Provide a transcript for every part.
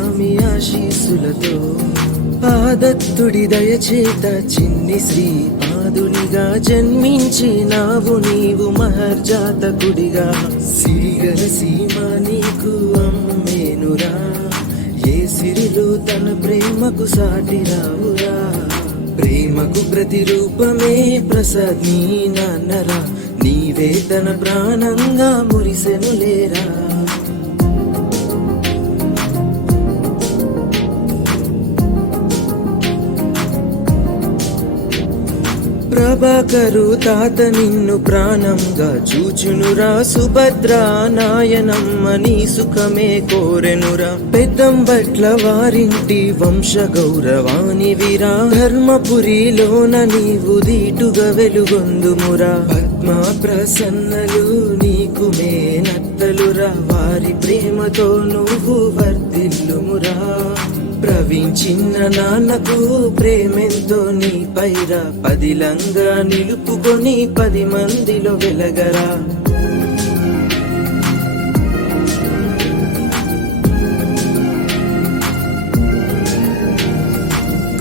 స్వామి ఆశీస్సులతో ఆదత్తుడి దయచేత చిన్ని శ్రీపాదునిగా జన్మించినావు నీవు మహర్జాతకుడిగా సిరిగల సీమ నీకు అమ్మేనురా ఏ సిరిలు తన ప్రేమకు సాటి రావురా ప్రేమకు ప్రతిరూపమే ప్రసాద్ నీ నాన్నరా నీవే తన ప్రాణంగా మురిసెను లేరా ప్రభాకరు తాత నిన్ను ప్రాణంగా చూచునురా సుభద్రా నాయనమ్మ నీ సుఖమే కోరెనురా పెద్దంబట్ల వారింటి వంశ గౌరవానివిరా ధర్మపురిలోన నీవు దీటుగా వెలుగొందుమురా పద్మా ప్రసన్నలు నీకు మేనత్తలురా వారి ప్రేమతో నువ్వు వర్ధిల్లుమురా ప్రవీణ్ చిన్న నాన్నకు ప్రేమెంతో నీ పైరా పదిలంగా నిలుపుకొని 10 మందిలో వెలగరా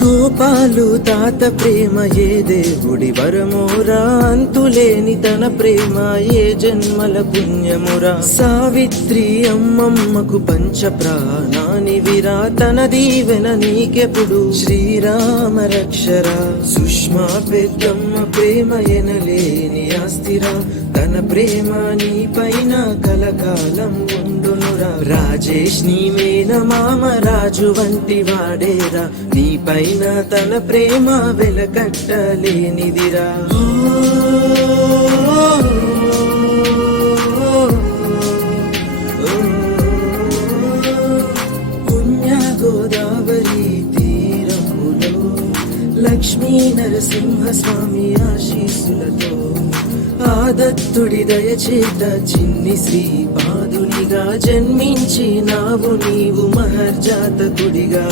గోపాలు తాత ప్రేమ ఏ దేవుడి వరమోరా అంతులేని తన ప్రేమ ఏ జన్మల పుణ్యమురా సావిత్రి అమ్మమ్మకు పంచ ప్రాణానివిరా తన దీవెన నీకెప్పుడు శ్రీరామ రక్షరా సుష్మా పెద్దమ్మ ప్రేమ ఎనలేని ఆస్తిరా తన ప్రేమ నీ పైన కలకాలం ఉండునురా రాజేష్ నీ మేన మామ రాజు వంటి వాడేరా నీ పైన తన ప్రేమ వెలకట్టలేనిదిరా పుణ్య గోదావరి తీరములో లక్ష్మీ నరసింహ స్వామి ఆశీస్సులతో ఆదత్తుడి దయచేత చిన్ని శ్రీపాదునిగా జన్మించినావు నీవు మహర్జాతకుడిగా